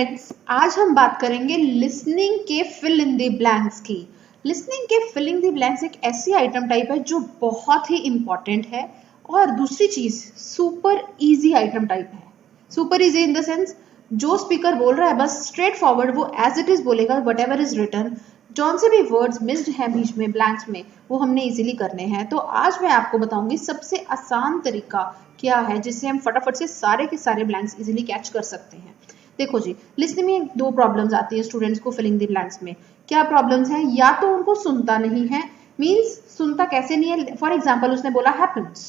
Friends, आज हम बात करेंगे लिसनिंग के फिल इन द ब्लैंक्स की। लिसनिंग के फिलिंग द ब्लैंक्स एक ऐसी आइटम टाइप है जो बहुत ही इंपॉर्टेंट है और दूसरी चीज सुपर इजी आइटम टाइप है। Super easy in the sense जो स्पीकर बोल रहा है बस स्ट्रेट फॉरवर्ड वो एज इट इज बोलेगा, वट एवर इज रिटन। जौन से भी वर्ड्स मिस्ड हैं बीच में ब्लैंक्स में वो हमने इजीली करने हैं। तो आज मैं आपको बताऊंगी सबसे आसान तरीका क्या है जिससे हम फटाफट से सारे के सारे ब्लैंक्स इजीली कैच कर सकते हैं। देखो जी, लिसनिंग में दो प्रॉब्लम्स आती है स्टूडेंट्स को फिलिंग द ब्लैंक्स में। क्या प्रॉब्लम्स हैं? या तो उनको सुनता नहीं है, मींस सुनता कैसे नहीं है। फॉर एग्जांपल उसने बोला हैपन्स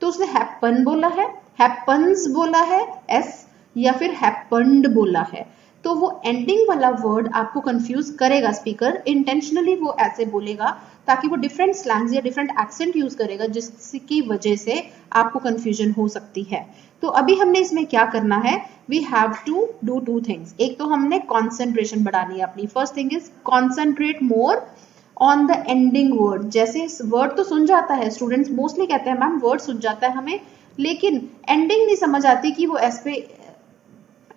तो उसने हैपन बोला है, हैपन्स बोला है एस, या फिर हैपन्ड बोला है। तो वो एंडिंग वाला वर्ड आपको कंफ्यूज करेगा। स्पीकर इंटेंशनली वो ऐसे बोलेगा ताकि वो डिफरेंट स्लैंग्स या डिफरेंट एक्सेंट यूज करेगा जिसकी वजह से आपको कंफ्यूजन हो सकती है। तो अभी हमने इसमें क्या करना है, we have to do two things. एक तो हमने कॉन्सेंट्रेशन बढ़ानी है अपनी। First thing is concentrate more on the ending word. जैसे वर्ड तो सुन जाता है, स्टूडेंट्स मोस्टली कहते हैं मैम वर्ड सुन जाता है हमें, लेकिन एंडिंग नहीं समझ आती कि वो एस पे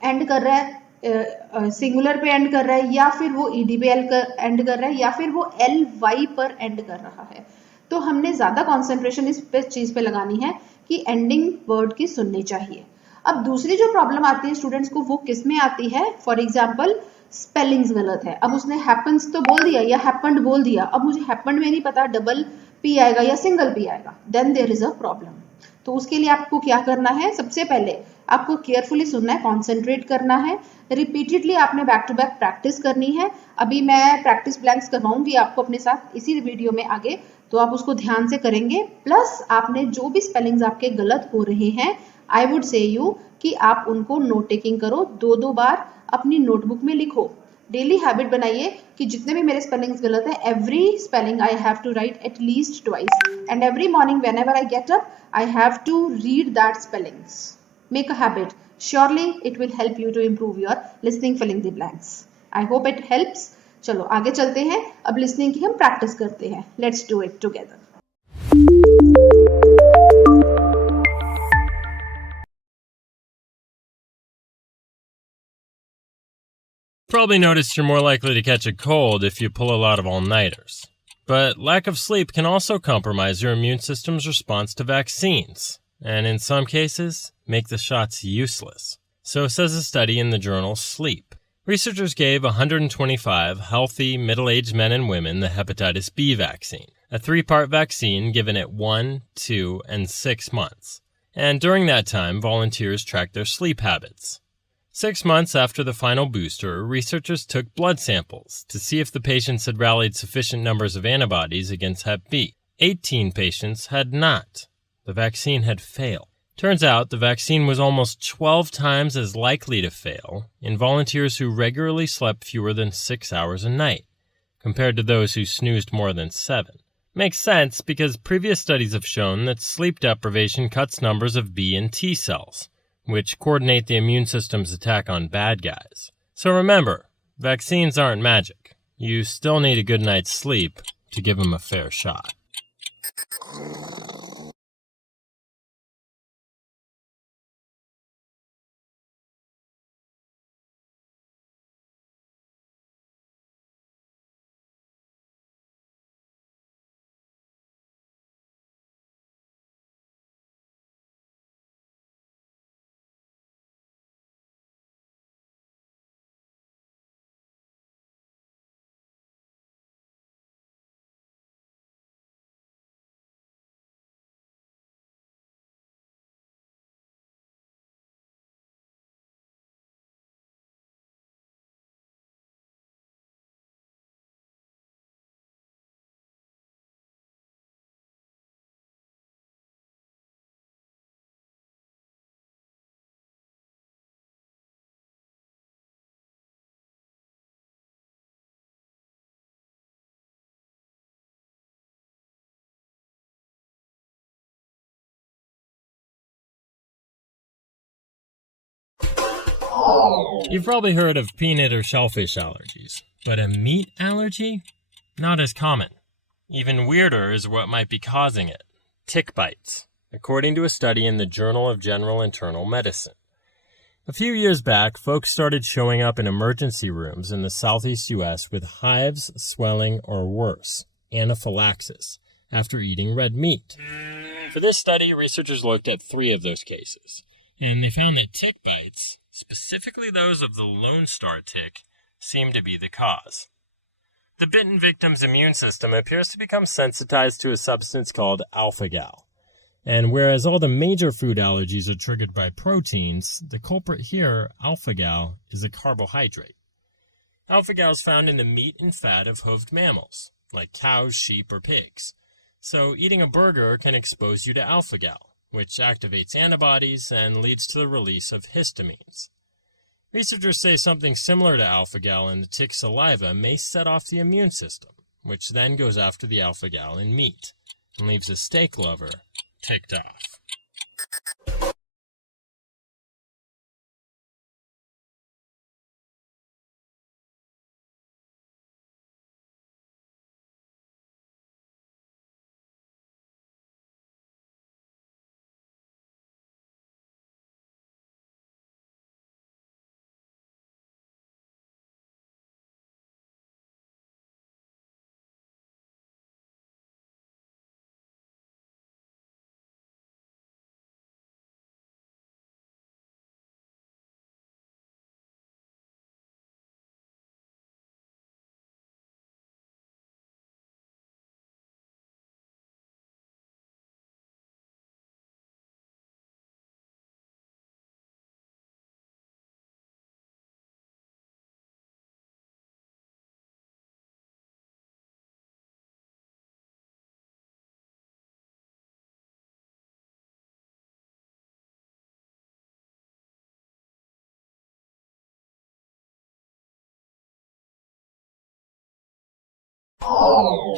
एंड कर रहा है, सिंगुलर पे एंड कर रहा है, या फिर वो ईडी पे एंड कर रहा है, या फिर वो एल वाई पर एंड कर रहा है। तो हमने ज्यादा कॉन्सेंट्रेशन इस चीज पे लगानी है कि एंडिंग वर्ड की सुननी चाहिए। अब दूसरी जो प्रॉब्लम आती है स्टूडेंट्स को वो किस में आती है? फॉर एग्जाम्पल स्पेलिंग्स गलत है। अब उसने हैपन्स तो बोल दिया या हैपन्ड बोल दिया, अब मुझे हैपन्ड में नहीं पता डबल पी आएगा या सिंगल पी आएगा, then there is a problem. तो उसके लिए आपको क्या करना है? सबसे पहले आपको केयरफुली सुनना है, कॉन्सेंट्रेट करना है, रिपीटेडली आपने बैक टू बैक प्रैक्टिस करनी है। अभी मैं प्रैक्टिस ब्लैंक्स करवाऊंगी आपको अपने साथ इसी वीडियो में आगे, तो आप उसको ध्यान से करेंगे। प्लस आपने जो भी स्पेलिंग्स आपके गलत हो रहे हैं, आई वुड से यू कि आप उनको नोट टेकिंग करो, दो दो बार अपनी नोटबुक में लिखो। डेली हैबिट बनाइए कि जितने भी मेरे स्पेलिंग्स गलत है, every spelling I have to write at least twice, and every morning whenever I get up I have to read that spellings. Make a habit. Surely it will help you to improve your listening filling the blanks. I hope it helps. चलो आगे चलते हैं, अब listening की हम practice करते हैं। Let's do it together. Probably noticed you're more likely to catch a cold if you pull a lot of all-nighters. But lack of sleep can also compromise your immune system's response to vaccines, and in some cases, make the shots useless. So says a study in the journal Sleep. Researchers gave 125 healthy, middle-aged men and women the hepatitis B vaccine, a 3-part vaccine given at 1, 2, and 6 months. And during that time, volunteers tracked their sleep habits. 6 months after the final booster, researchers took blood samples to see if the patients had rallied sufficient numbers of antibodies against Hep B. 18 patients had not. The vaccine had failed. Turns out the vaccine was almost 12 times as likely to fail in volunteers who regularly slept fewer than 6 hours a night, compared to those who snoozed more than 7. Makes sense because previous studies have shown that sleep deprivation cuts numbers of B and T cells, which coordinate the immune system's attack on bad guys. So remember, vaccines aren't magic. You still need a good night's sleep to give them a fair shot. You've probably heard of peanut or shellfish allergies, but a meat allergy? Not as common. Even weirder is what might be causing it: tick bites, according to a study in the Journal of General Internal Medicine. A few years back, folks started showing up in emergency rooms in the southeast U.S. with hives, swelling, or worse, anaphylaxis, after eating red meat. For this study, researchers looked at 3 of those cases, and they found that tick bites, specifically those of the Lone Star tick, seemed to be the cause. The bitten victim's immune system appears to become sensitized to a substance called alpha-gal. And whereas all the major food allergies are triggered by proteins, the culprit here, alpha-gal, is a carbohydrate. Alpha-gal is found in the meat and fat of hoofed mammals, like cows, sheep, or pigs. So eating a burger can expose you to alpha-gal, which activates antibodies and leads to the release of histamines. Researchers say something similar to alpha-gal in the tick's saliva may set off the immune system, which then goes after the alpha-gal in meat, and leaves a steak lover ticked off.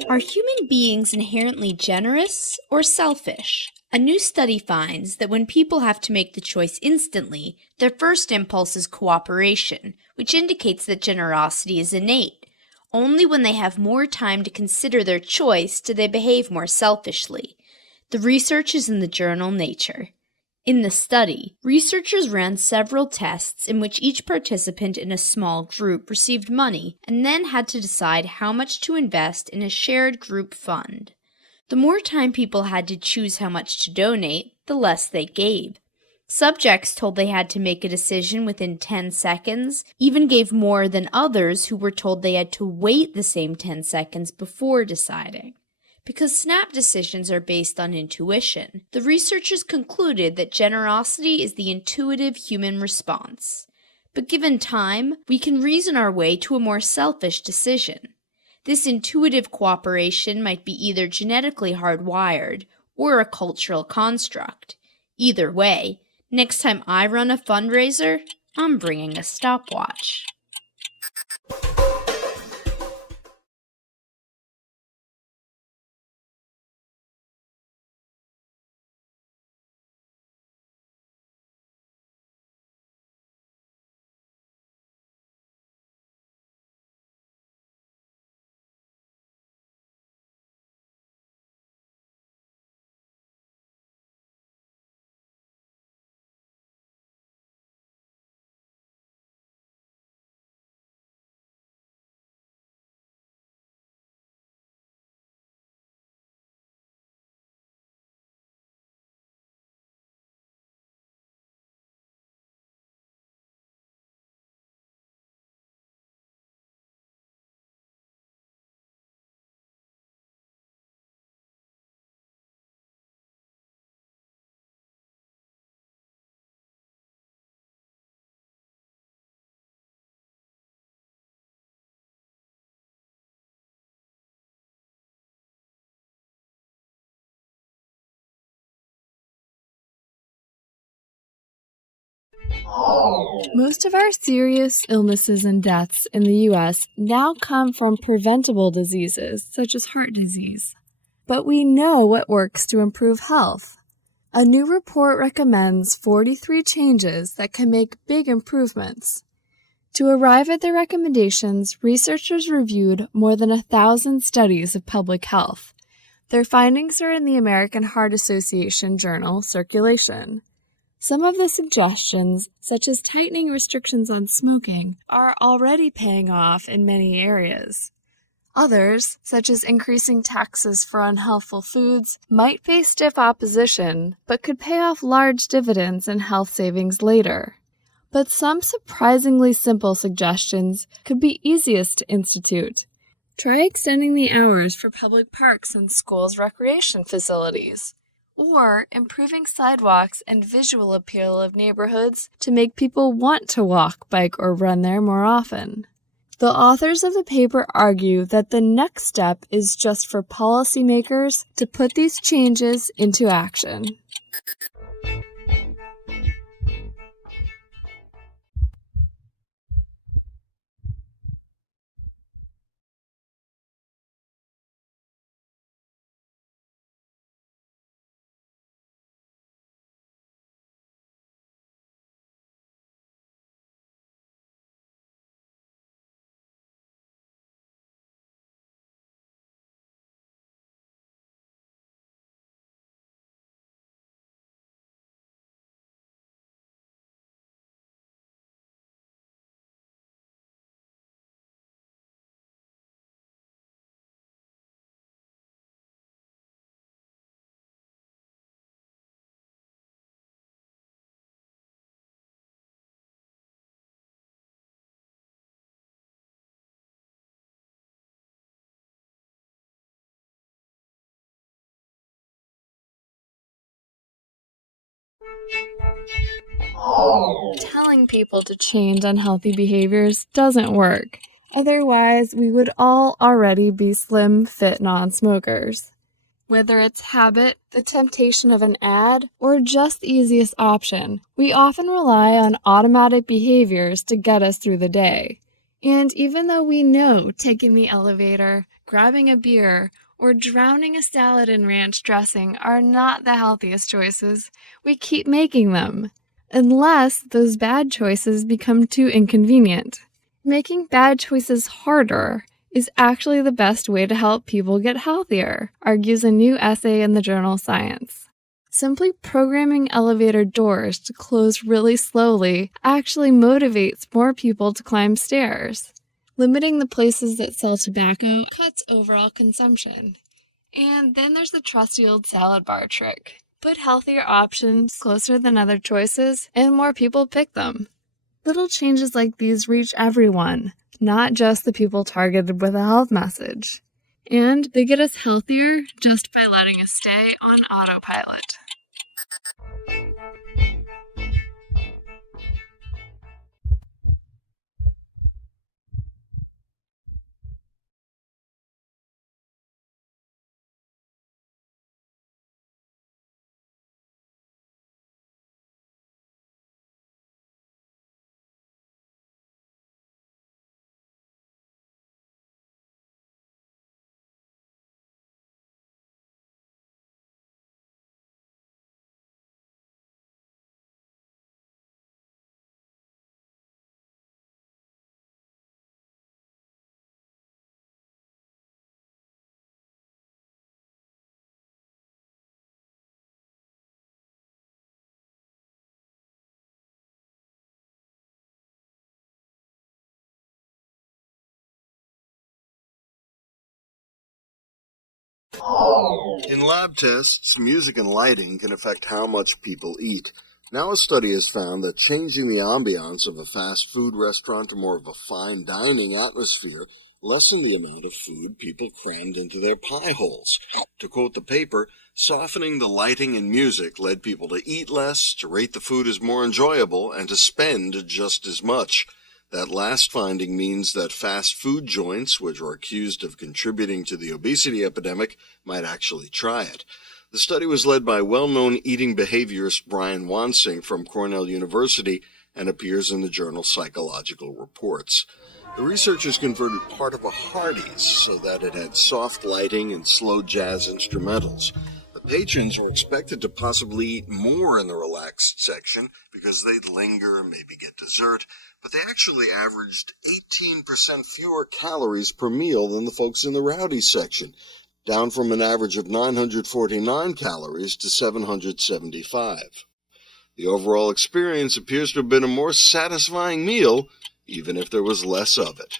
Are human beings inherently generous or selfish? A new study finds that when people have to make the choice instantly, their first impulse is cooperation, which indicates that generosity is innate. Only when they have more time to consider their choice do they behave more selfishly. The research is in the journal Nature. In the study, researchers ran several tests in which each participant in a small group received money and then had to decide how much to invest in a shared group fund. The more time people had to choose how much to donate, the less they gave. Subjects told they had to make a decision within 10 seconds, even gave more than others who were told they had to wait the same 10 seconds before deciding. Because snap decisions are based on intuition, the researchers concluded that generosity is the intuitive human response. But given time, we can reason our way to a more selfish decision. This intuitive cooperation might be either genetically hardwired or a cultural construct. Either way, next time I run a fundraiser, I'm bringing a stopwatch. Most of our serious illnesses and deaths in the U.S. now come from preventable diseases, such as heart disease. But we know what works to improve health. A new report recommends 43 changes that can make big improvements. To arrive at their recommendations, researchers reviewed more than 1,000 studies of public health. Their findings are in the American Heart Association journal, Circulation. Some of the suggestions, such as tightening restrictions on smoking, are already paying off in many areas. Others, such as increasing taxes for unhealthful foods, might face stiff opposition, but could pay off large dividends and health savings later. But some surprisingly simple suggestions could be easiest to institute. Try extending the hours for public parks and schools' recreation facilities, or improving sidewalks and visual appeal of neighborhoods to make people want to walk, bike, or run there more often. The authors of the paper argue that the next step is just for policymakers to put these changes into action. Telling people to change unhealthy behaviors doesn't work. Otherwise, we would all already be slim, fit non-smokers. Whether it's habit, the temptation of an ad, or just the easiest option, we often rely on automatic behaviors to get us through the day. And even though we know taking the elevator, grabbing a beer, or drowning a salad in ranch dressing are not the healthiest choices, we keep making them, unless those bad choices become too inconvenient. Making bad choices harder is actually the best way to help people get healthier, argues a new essay in the journal Science. Simply programming elevator doors to close really slowly actually motivates more people to climb stairs. Limiting the places that sell tobacco cuts overall consumption. And then there's the trusty old salad bar trick. Put healthier options closer than other choices, and more people pick them. Little changes like these reach everyone, not just the people targeted with a health message. And they get us healthier just by letting us stay on autopilot. In lab tests, music and lighting can affect how much people eat. Now a study has found that changing the ambiance of a fast food restaurant to more of a fine dining atmosphere lessened the amount of food people crammed into their pie holes. To quote the paper, softening the lighting and music led people to eat less, to rate the food as more enjoyable, and to spend just as much. That last finding means that fast food joints, which are accused of contributing to the obesity epidemic, might actually try it. The study was led by well-known eating behaviorist Brian Wansing from Cornell University and appears in the journal Psychological Reports. The researchers converted part of a Hardee's so that it had soft lighting and slow jazz instrumentals. The patrons were expected to possibly eat more in the relaxed section because they'd linger, maybe get dessert, but they actually averaged 18% fewer calories per meal than the folks in the rowdy section, down from an average of 949 calories to 775. The overall experience appears to have been a more satisfying meal, even if there was less of it.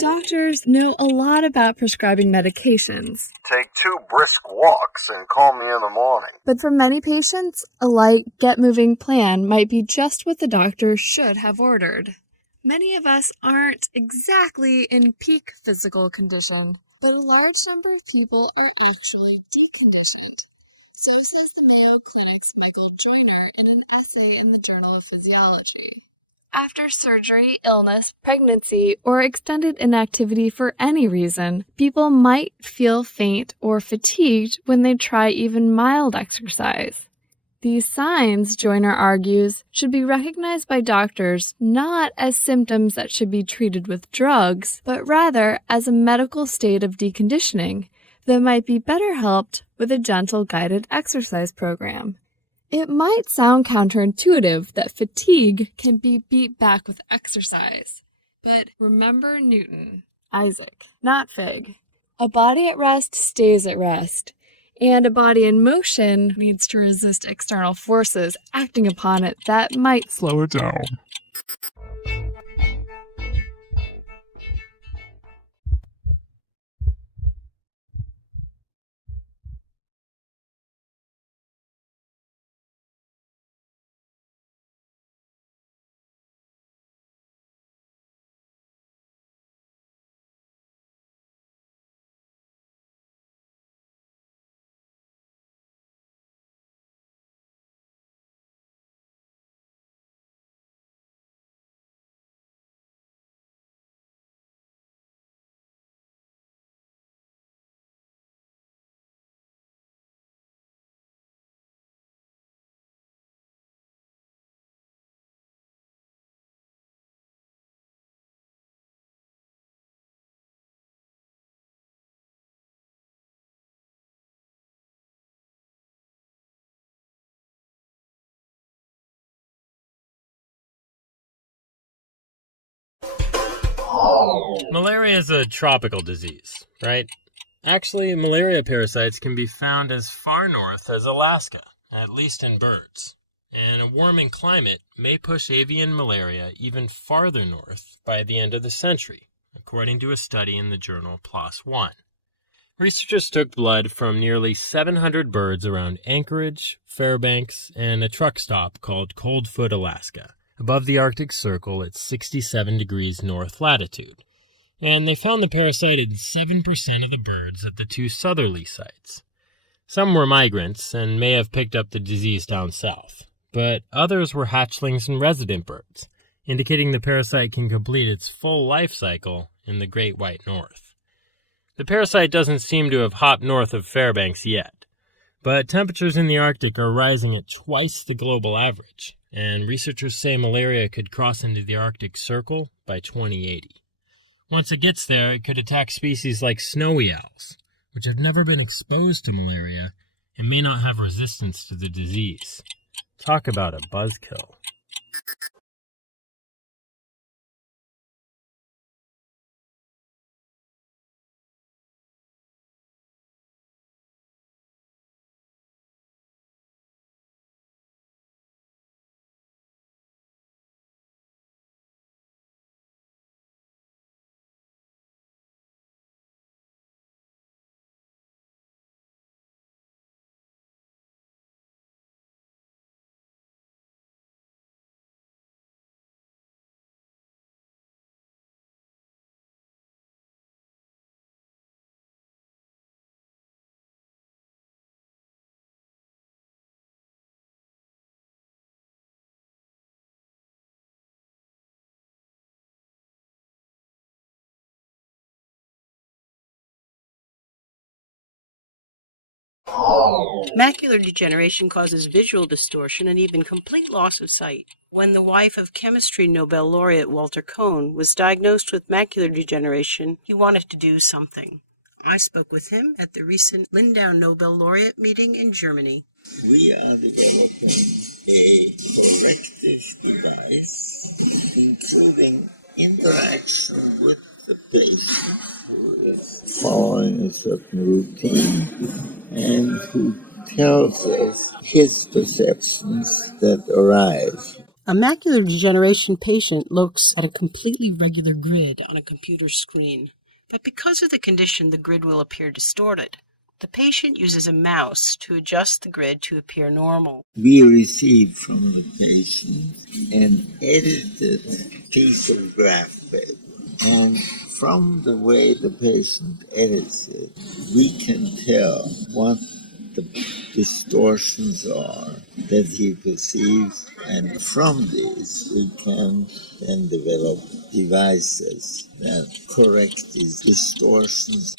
Doctors know a lot about prescribing medications. Take 2 brisk walks and call me in the morning. But for many patients, a light get-moving plan might be just what the doctor should have ordered. Many of us aren't exactly in peak physical condition, but a large number of people are actually deconditioned. So says the Mayo Clinic's Michael Joyner in an essay in the Journal of Physiology. After surgery, illness, pregnancy, or extended inactivity for any reason, people might feel faint or fatigued when they try even mild exercise. These signs, Joyner argues, should be recognized by doctors not as symptoms that should be treated with drugs, but rather as a medical state of deconditioning that might be better helped with a gentle guided exercise program. It might sound counterintuitive that fatigue can be beat back with exercise, but remember Newton, Isaac, not Fig. A body at rest stays at rest, and a body in motion needs to resist external forces acting upon it that might slow it down. Malaria is a tropical disease, right? Actually, malaria parasites can be found as far north as Alaska, at least in birds. And a warming climate may push avian malaria even farther north by the end of the century, according to a study in the journal PLOS One. Researchers took blood from nearly 700 birds around Anchorage, Fairbanks, and a truck stop called Coldfoot, Alaska, above the Arctic Circle at 67 degrees north latitude. And they found the parasite in 7% of the birds at the 2 southerly sites. Some were migrants and may have picked up the disease down south, but others were hatchlings and resident birds, indicating the parasite can complete its full life cycle in the Great White North. The parasite doesn't seem to have hopped north of Fairbanks yet, but temperatures in the Arctic are rising at twice the global average, and researchers say malaria could cross into the Arctic Circle by 2080. Once it gets there, it could attack species like snowy owls, which have never been exposed to malaria and may not have resistance to the disease. Talk about a buzzkill. Macular degeneration causes visual distortion and even complete loss of sight. When the wife of chemistry Nobel laureate Walter Kohn was diagnosed with macular degeneration, he wanted to do something. I spoke with him at the recent Lindau Nobel laureate meeting in Germany. We are developing a corrective device, including interaction with the patient who is following a certain routine and who tells us his perceptions that arise. A macular degeneration patient looks at a completely regular grid on a computer screen. But because of the condition, the grid will appear distorted. The patient uses a mouse to adjust the grid to appear normal. We receive from the patient an edited piece of graph paper. And from the way the patient edits it, we can tell what the distortions are that he perceives, and from these we can then develop devices that correct these distortions.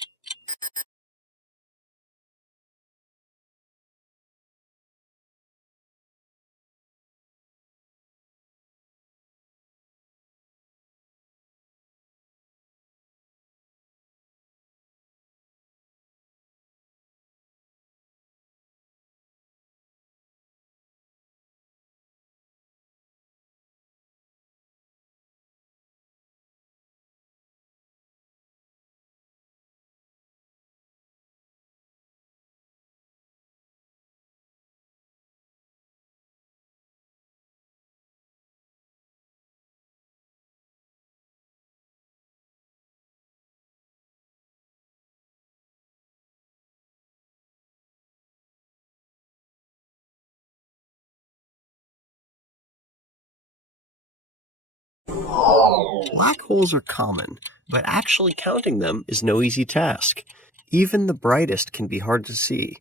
Black holes are common, but actually counting them is no easy task. Even the brightest can be hard to see.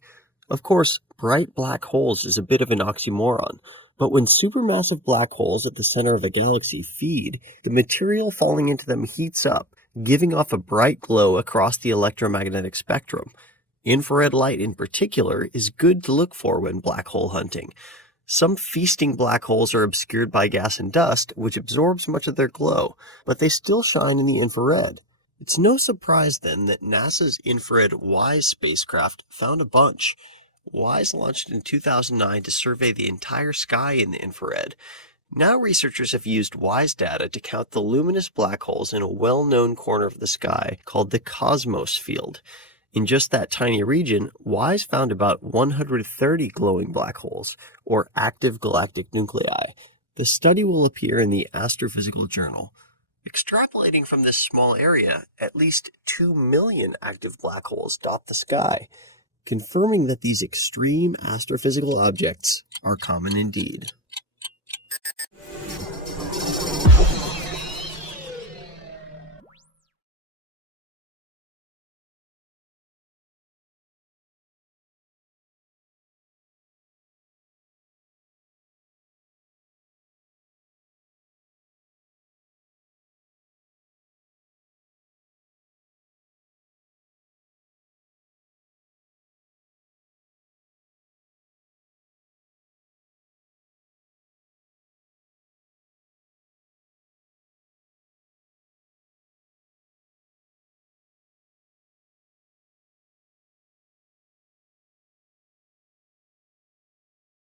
Of course, bright black holes is a bit of an oxymoron, but when supermassive black holes at the center of a galaxy feed, the material falling into them heats up, giving off a bright glow across the electromagnetic spectrum. Infrared light in particular is good to look for when black hole hunting. Some feasting black holes are obscured by gas and dust, which absorbs much of their glow, but they still shine in the infrared. It's no surprise then that NASA's infrared WISE spacecraft found a bunch. WISE launched in 2009 to survey the entire sky in the infrared. Now researchers have used WISE data to count the luminous black holes in a well-known corner of the sky called the cosmos field. In just that tiny region, WISE found about 130 glowing black holes, or active galactic nuclei. The study will appear in the Astrophysical Journal. Extrapolating from this small area, at least 2 million active black holes dot the sky, confirming that these extreme astrophysical objects are common indeed.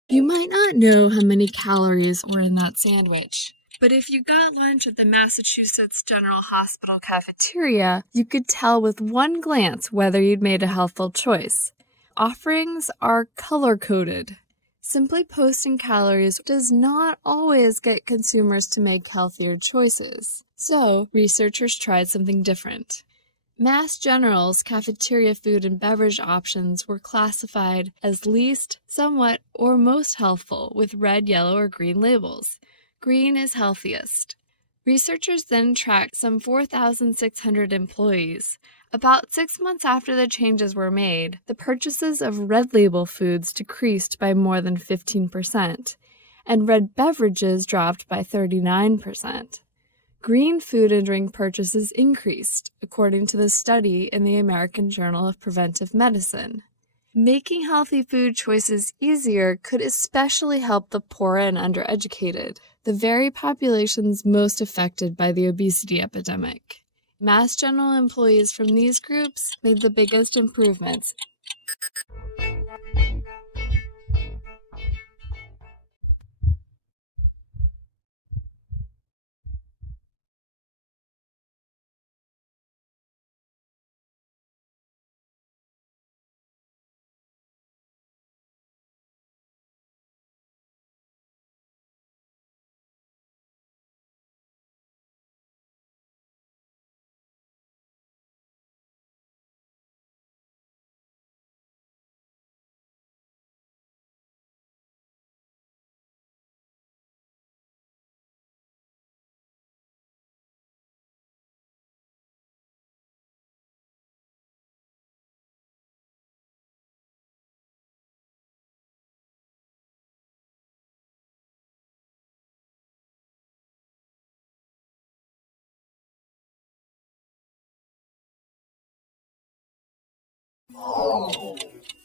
You might not know how many calories were in that sandwich, but if you got lunch at the Massachusetts General Hospital cafeteria, you could tell with one glance whether you'd made a healthful choice. Offerings are color-coded. Simply posting calories does not always get consumers to make healthier choices. So, researchers tried something different. Mass General's cafeteria food and beverage options were classified as least, somewhat, or most healthful with red, yellow, or green labels. Green is healthiest. Researchers then tracked some 4,600 employees. About 6 months after the changes were made, the purchases of red label foods decreased by more than 15%, and red beverages dropped by 39%. Green food and drink purchases increased, according to the study in the American Journal of Preventive Medicine. Making healthy food choices easier could especially help the poor and undereducated, the very populations most affected by the obesity epidemic. Mass General employees from these groups made the biggest improvements.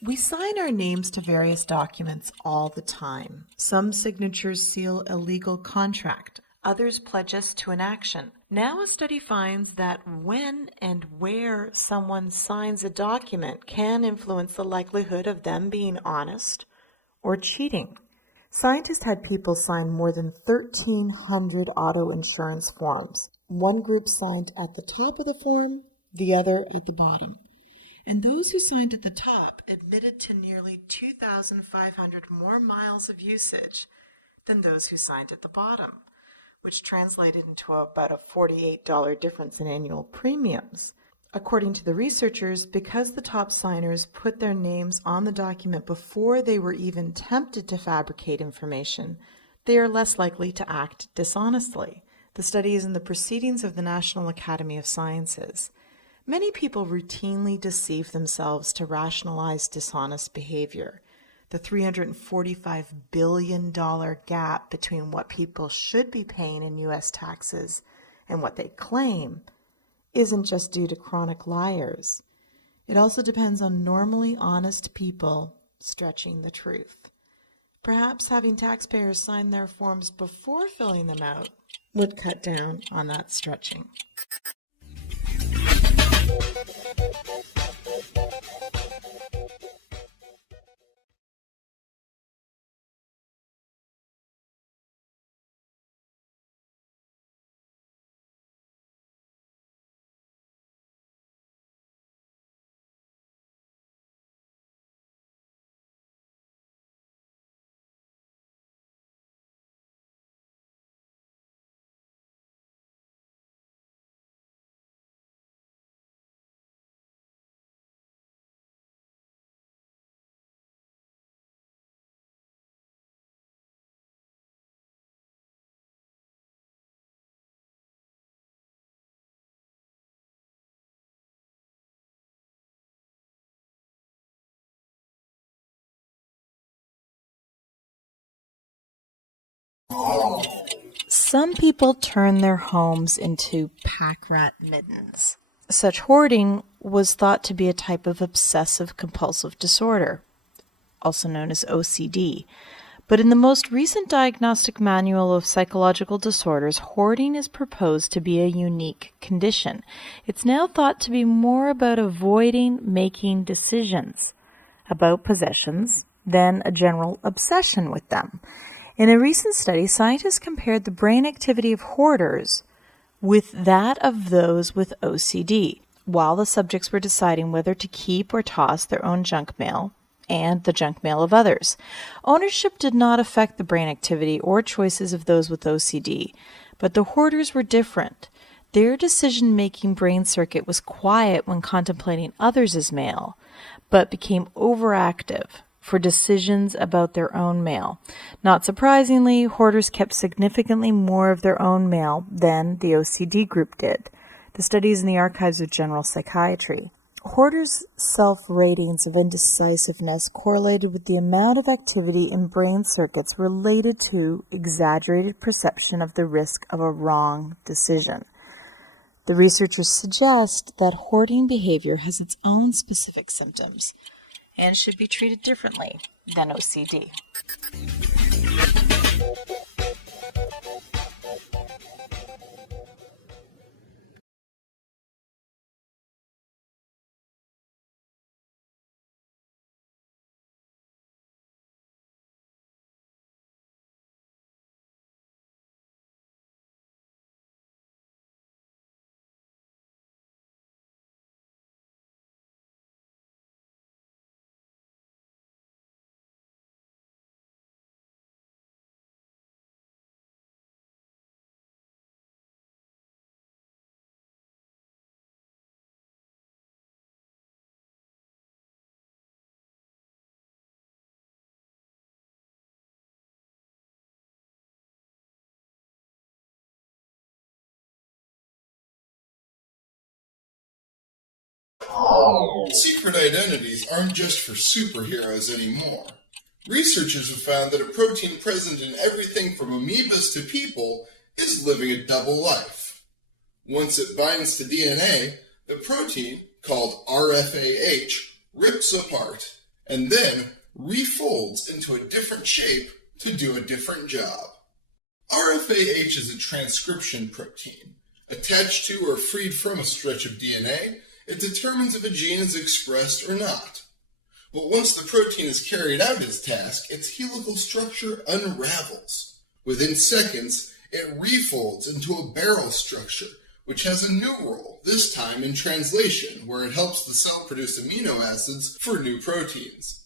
We sign our names to various documents all the time. Some signatures seal a legal contract. Others pledge us to an action. Now a study finds that when and where someone signs a document can influence the likelihood of them being honest or cheating. Scientists had people sign more than 1,300 auto insurance forms. One group signed at the top of the form, the other at the bottom. And those who signed at the top admitted to nearly 2,500 more miles of usage than those who signed at the bottom, which translated into about a $48 difference in annual premiums. According to the researchers, because the top signers put their names on the document before they were even tempted to fabricate information, they are less likely to act dishonestly. The study is in the Proceedings of the National Academy of Sciences. Many people routinely deceive themselves to rationalize dishonest behavior. The $345 billion gap between what people should be paying in U.S. taxes and what they claim isn't just due to chronic liars. It also depends on normally honest people stretching the truth. Perhaps having taxpayers sign their forms before filling them out would cut down on that stretching. Some people turn their homes into pack rat middens. Such hoarding was thought to be a type of obsessive-compulsive disorder, also known as OCD. But in the most recent diagnostic manual of psychological disorders, hoarding is proposed to be a unique condition. It's now thought to be more about avoiding making decisions about possessions than a general obsession with them. In a recent study, scientists compared the brain activity of hoarders with that of those with OCD, while the subjects were deciding whether to keep or toss their own junk mail and the junk mail of others. Ownership did not affect the brain activity or choices of those with OCD, but the hoarders were different. Their decision-making brain circuit was quiet when contemplating others' mail, but became overactive for decisions about their own mail. Not surprisingly, hoarders kept significantly more of their own mail than the OCD group did. The study is in the Archives of General Psychiatry. Hoarders' self-ratings of indecisiveness correlated with the amount of activity in brain circuits related to exaggerated perception of the risk of a wrong decision. The researchers suggest that hoarding behavior has its own specific symptoms, and should be treated differently than OCD. Secret identities aren't just for superheroes anymore. Researchers have found that a protein present in everything from amoebas to people is living a double life. Once it binds to DNA, the protein, called RFAH, rips apart and then refolds into a different shape to do a different job. RFAH is a transcription protein. Attached to or freed from a stretch of DNA, it determines if a gene is expressed or not. But once the protein has carried out its task, its helical structure unravels. Within seconds, it refolds into a barrel structure, which has a new role, this time in translation, where it helps the cell produce amino acids for new proteins.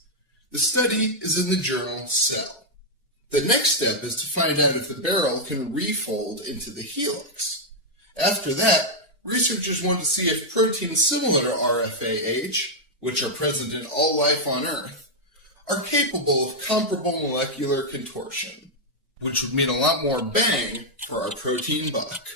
The study is in the journal Cell. The next step is to find out if the barrel can refold into the helix. After that, researchers want to see if proteins similar to RFAH, which are present in all life on Earth, are capable of comparable molecular contortion, which would mean a lot more bang for our protein buck.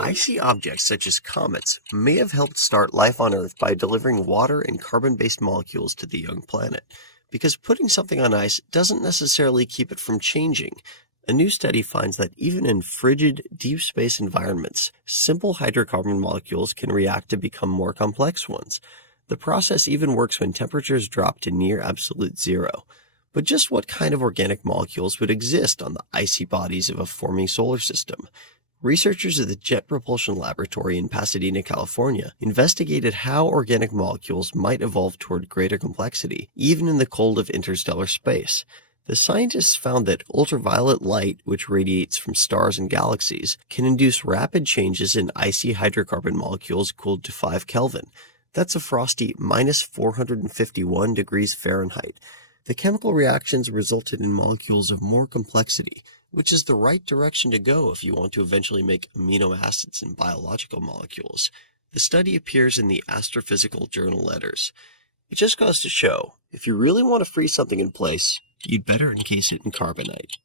Icy objects such as comets may have helped start life on Earth by delivering water and carbon-based molecules to the young planet, because putting something on ice doesn't necessarily keep it from changing. A new study finds that even in frigid, deep space environments, simple hydrocarbon molecules can react to become more complex ones. The process even works when temperatures drop to near absolute zero. But just what kind of organic molecules would exist on the icy bodies of a forming solar system? Researchers at the Jet Propulsion Laboratory in Pasadena, California, investigated how organic molecules might evolve toward greater complexity, even in the cold of interstellar space. The scientists found that ultraviolet light, which radiates from stars and galaxies, can induce rapid changes in icy hydrocarbon molecules cooled to 5 Kelvin. That's a frosty minus 451 degrees Fahrenheit. The chemical reactions resulted in molecules of more complexity, which is the right direction to go if you want to eventually make amino acids and biological molecules. The study appears in the Astrophysical Journal Letters. It just goes to show, if you really want to freeze something in place, you'd better encase it in carbonite.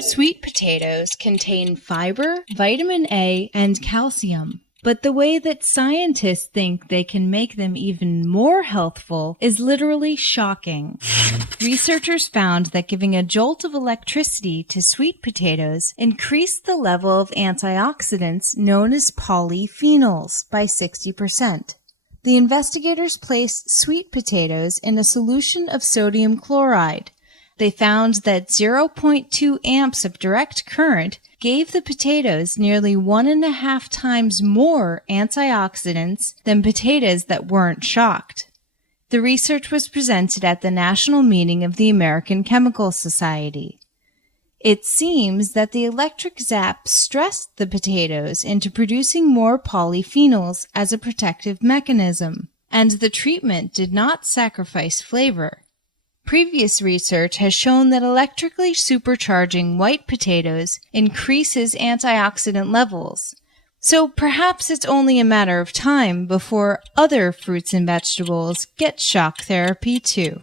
Sweet potatoes contain fiber, vitamin A, and calcium. But the way that scientists think they can make them even more healthful is literally shocking. Researchers found that giving a jolt of electricity to sweet potatoes increased the level of antioxidants known as polyphenols by 60%. The investigators placed sweet potatoes in a solution of sodium chloride. They found that 0.2 amps of direct current gave the potatoes nearly 1.5 times more antioxidants than potatoes that weren't shocked. The research was presented at the national meeting of the American Chemical Society. It seems that the electric zap stressed the potatoes into producing more polyphenols as a protective mechanism, and the treatment did not sacrifice flavor. Previous research has shown that electrically supercharging white potatoes increases antioxidant levels, so perhaps it's only a matter of time before other fruits and vegetables get shock therapy too.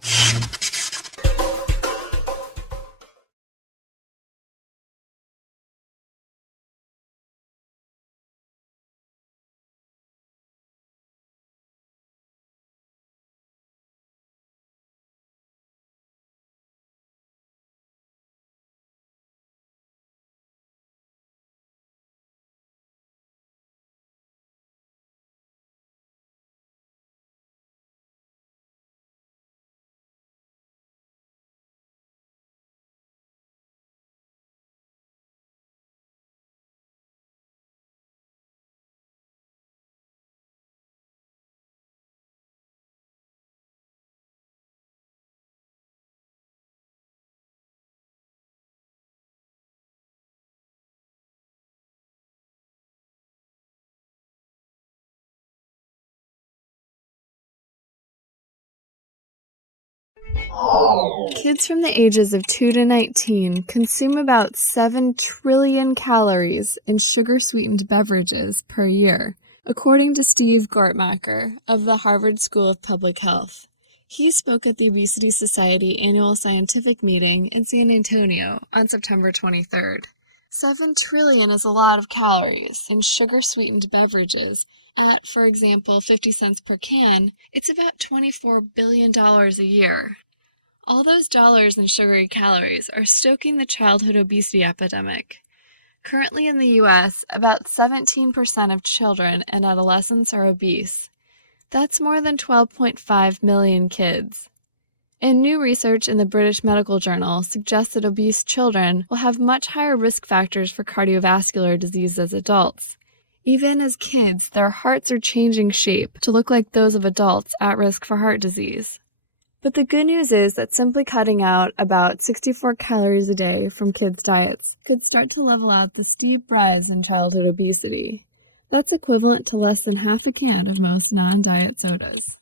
Kids from the ages of 2 to 19 consume about 7 trillion calories in sugar-sweetened beverages per year, according to Steve Gortmacher of the Harvard School of Public Health. He spoke at the Obesity Society annual scientific meeting in San Antonio on September 23rd. 7 trillion is a lot of calories in sugar-sweetened beverages. At, for example, 50 cents per can, it's about $24 billion a year. All those dollars in sugary calories are stoking the childhood obesity epidemic. Currently in the U.S., about 17% of children and adolescents are obese. That's more than 12.5 million kids. And new research in the British Medical Journal suggests that obese children will have much higher risk factors for cardiovascular disease as adults. Even as kids, their hearts are changing shape to look like those of adults at risk for heart disease. But the good news is that simply cutting out about 64 calories a day from kids' diets could start to level out the steep rise in childhood obesity. That's equivalent to less than half a can of most non-diet sodas.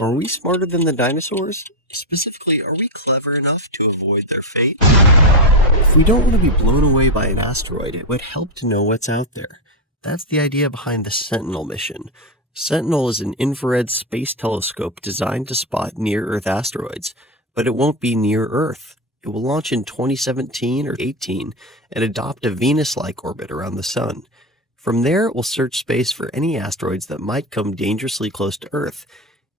Are we smarter than the dinosaurs? Specifically, are we clever enough to avoid their fate? If we don't want to be blown away by an asteroid, it would help to know what's out there. That's the idea behind the Sentinel mission. Sentinel is an infrared space telescope designed to spot near-Earth asteroids, but it won't be near Earth. It will launch in 2017 or 18 and adopt a Venus-like orbit around the Sun. From there, it will search space for any asteroids that might come dangerously close to Earth.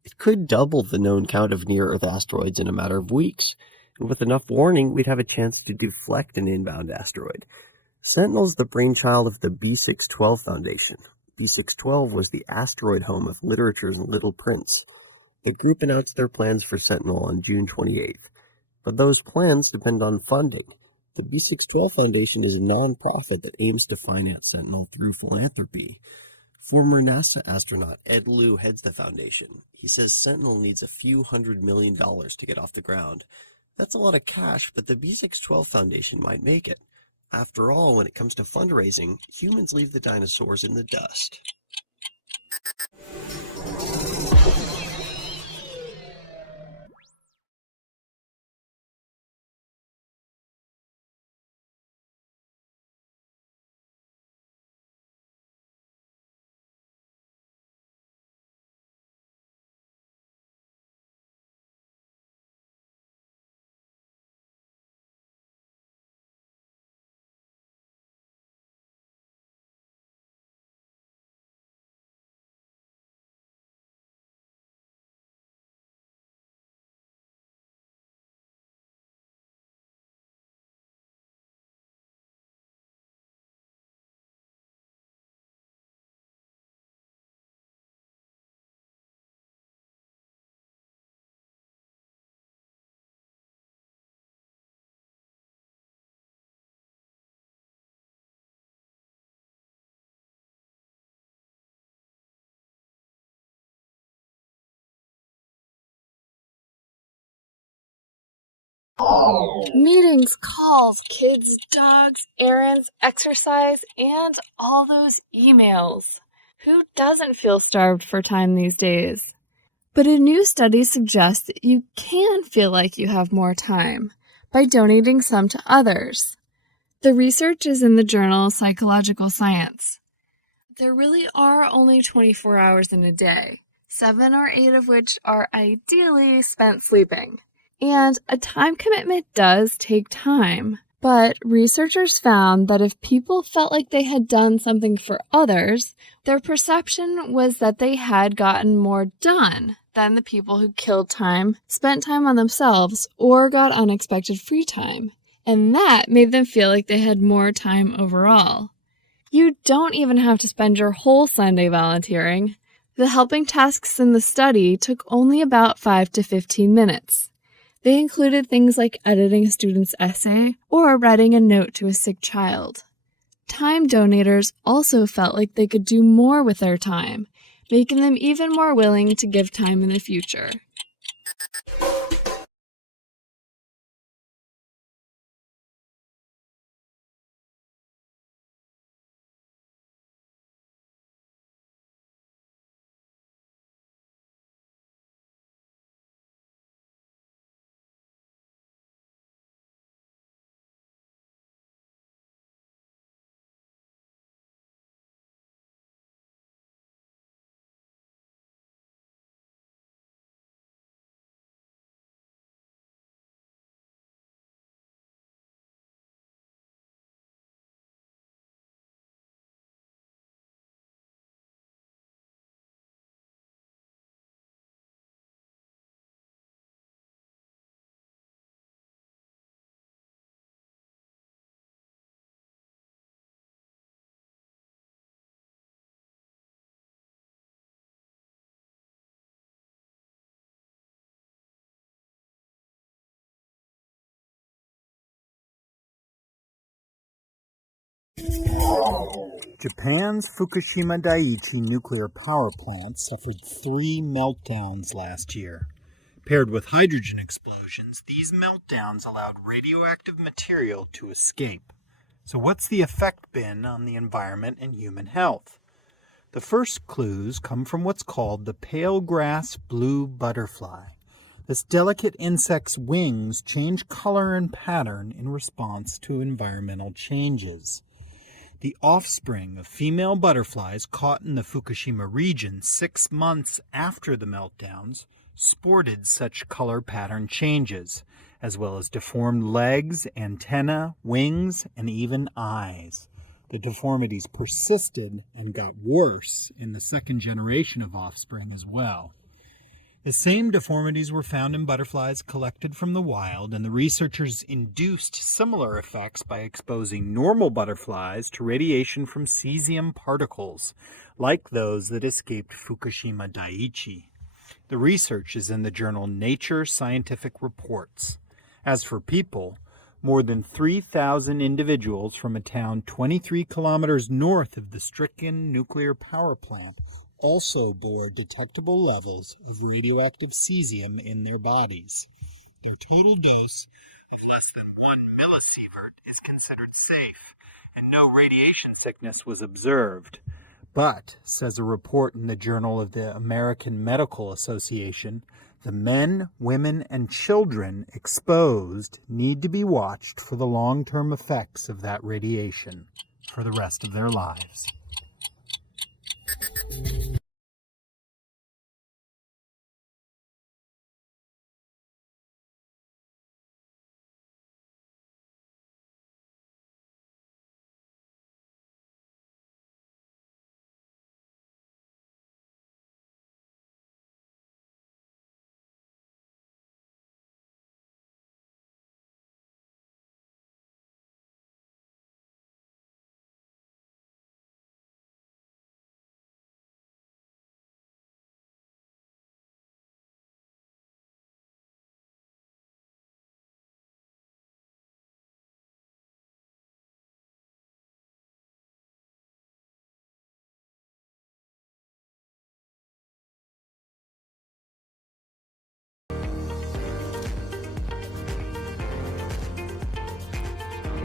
It could double the known count of near-Earth asteroids in a matter of weeks. With enough warning, we'd have a chance to deflect an inbound asteroid. Sentinel's the brainchild of the B612 Foundation. B612 was the asteroid home of literature's Little Prince. The group announced their plans for Sentinel on June 28th. But those plans depend on funding. The B612 Foundation is a non-profit that aims to finance Sentinel through philanthropy. Former NASA astronaut Ed Lieu heads the foundation. He says Sentinel needs a few $100 million to get off the ground. That's a lot of cash, but the B612 Foundation might make it. After all, when it comes to fundraising, humans leave the dinosaurs in the dust. Meetings, calls, kids, dogs, errands, exercise, and all those emails. Who doesn't feel starved for time these days? But a new study suggests that you can feel like you have more time by donating some to others. The research is in the journal Psychological Science. There really are only 24 hours in a day, 7 or 8 of which are ideally spent sleeping. And a time commitment does take time. But researchers found that if people felt like they had done something for others, their perception was that they had gotten more done than the people who killed time, spent time on themselves, or got unexpected free time. And that made them feel like they had more time overall. You don't even have to spend your whole Sunday volunteering. The helping tasks in the study took only about 5 to 15 minutes. They included things like editing a student's essay or writing a note to a sick child. Time donators also felt like they could do more with their time, making them even more willing to give time in the future. Japan's Fukushima Daiichi nuclear power plant suffered 3 meltdowns last year. Paired with hydrogen explosions, these meltdowns allowed radioactive material to escape. So what's the effect been on the environment and human health? The first clues come from what's called the pale grass blue butterfly. This delicate insect's wings change color and pattern in response to environmental changes. The offspring of female butterflies caught in the Fukushima region 6 months after the meltdowns sported such color pattern changes, as well as deformed legs, antennae, wings, and even eyes. The deformities persisted and got worse in the second generation of offspring as well. The same deformities were found in butterflies collected from the wild, and the researchers induced similar effects by exposing normal butterflies to radiation from cesium particles, like those that escaped Fukushima Daiichi. The research is in the journal Nature Scientific Reports. As for people, more than 3,000 individuals from a town 23 kilometers north of the stricken nuclear power plant also bore detectable levels of radioactive cesium in their bodies. Their total dose of less than 1 millisievert is considered safe, and no radiation sickness was observed. But, says a report in the Journal of the American Medical Association, the men, women, and children exposed need to be watched for the long-term effects of that radiation for the rest of their lives.